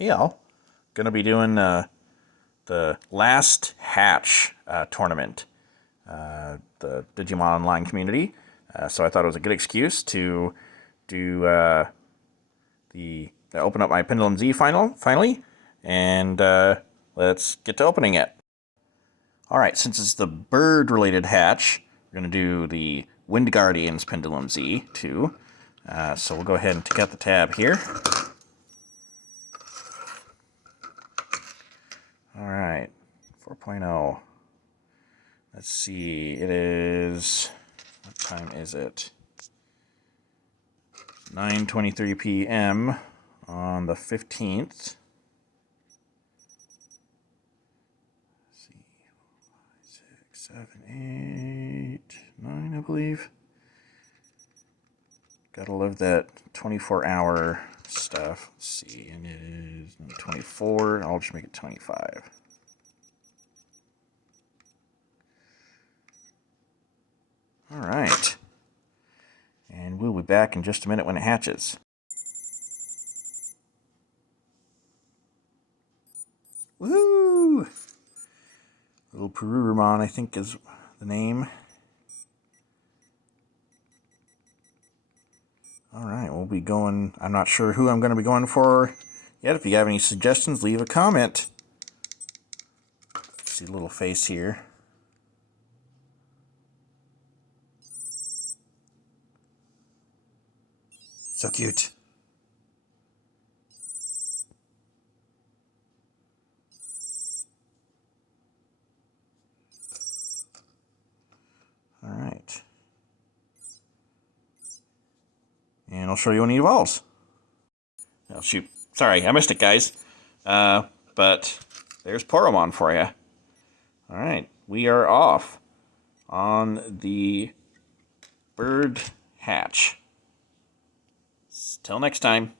Hey all, gonna be doing the last hatch tournament, the Digimon Online community. So I thought it was a good excuse to do the open up my Pendulum Z finally, and let's get to opening it. All right, since it's the bird-related hatch, we're gonna do the Wind Guardians Pendulum Z too. So we'll go ahead and take out the tab here. All right, 4.0. Let's see, it is, what time is it? 9:23 p.m. on the 15th. Let's see, 5, 6, 7, 8, 9, I believe. Gotta love that 24-hour stuff. Let's see, and it is 24. I'll just make it 25. All right. And we'll be back in just a minute when it hatches. Woo! Little Perurumon, I think, is the name. All right, we'll be going. I'm not sure who I'm going to be going for yet. If you have any suggestions, leave a comment. See a little face here. So cute. All right. And I'll show you when he evolves. Oh, shoot. Sorry, I missed it, guys. But there's Poromon for you. All right, we are off on the bird hatch. Till next time.